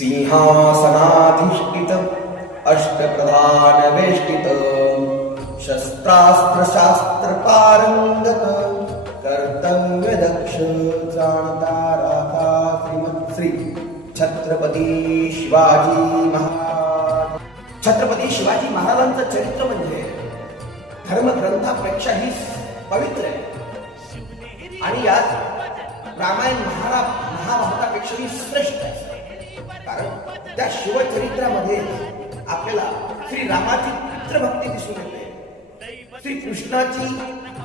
सिंहासनाधिष्ठित अष्टप्रधान वेष्टित शस्त्रास्त्र शास्त्र पारंगत कर्तव्य दक्ष जाणता राखा श्री छत्रपती शिवाजी महाराज. छत्रपती शिवाजी महाराजांचं चरित्र म्हणजे धर्मग्रंथापेक्षाही पवित्र आहे आणि यात रामायण महाभारतापेक्षाही श्रेष्ठ आहे. कारण त्या शिवचरित्रामध्ये आपल्याला श्री रामाची पितृभक्ती दिसून येते, श्री कृष्णाची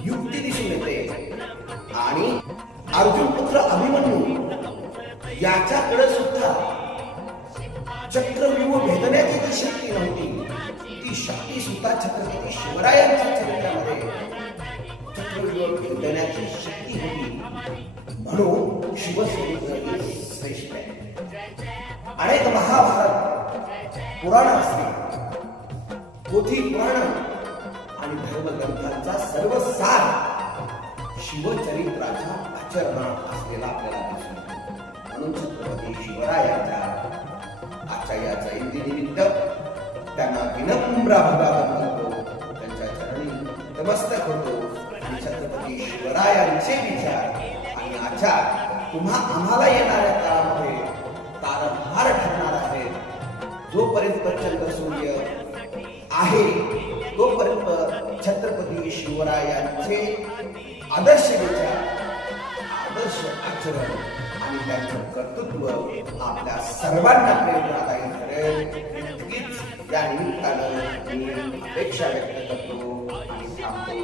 युक्ती दिसून येते आणि अर्जुन पुत्र अभिमन्यू याच्याकडे सुद्धा चक्रव्यूह भेदण्याची जी शक्ती नव्हती, ती शक्ती सुद्धा छत्रपती शिवरायांच्या चरित्रामध्ये चक्रव्यूह भेदण्याची शक्ती होती. म्हणून शिवचरित्र श्रेष्ठ आहे. अनेक महाभारत पुराण असतील, पोथी पुराण आणि धर्मग्रंथांचा सर्व सार शिवचरित्राच्या आचरणात असलेला आपल्याला दिसून येतो. म्हणून छत्रपती शिवरायांच्या आजच्या या जयंतीनिमित्त त्यांना विनम्र अभिवादन करतो, त्यांच्या चरणी नतमस्तक होतो आणि छत्रपती शिवरायांचे विचार आणि आचार आम्हाला येणाऱ्या काळामध्ये तारणहार ठरणार आहे. जोपर्यंत चंद्र सूर्य आहे तोपर्यंत छत्रपती शिवरायांचे आदर्श विचार, आदर्श आचरण आणि त्यांचं कर्तृत्व आपल्या सर्वांना प्रेरणादायी ठरेल. नक्कीच या निमित्तानं मी अपेक्षा व्यक्त करतो आणि थांबतो.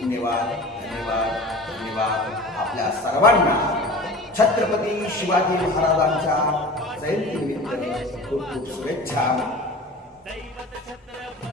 धन्यवाद धन्यवाद धन्यवाद. आपल्या सर्वांना छत्रपती शिवाजी महाराजांच्या जयंतीनिमित्त खूप खूप शुभेच्छा.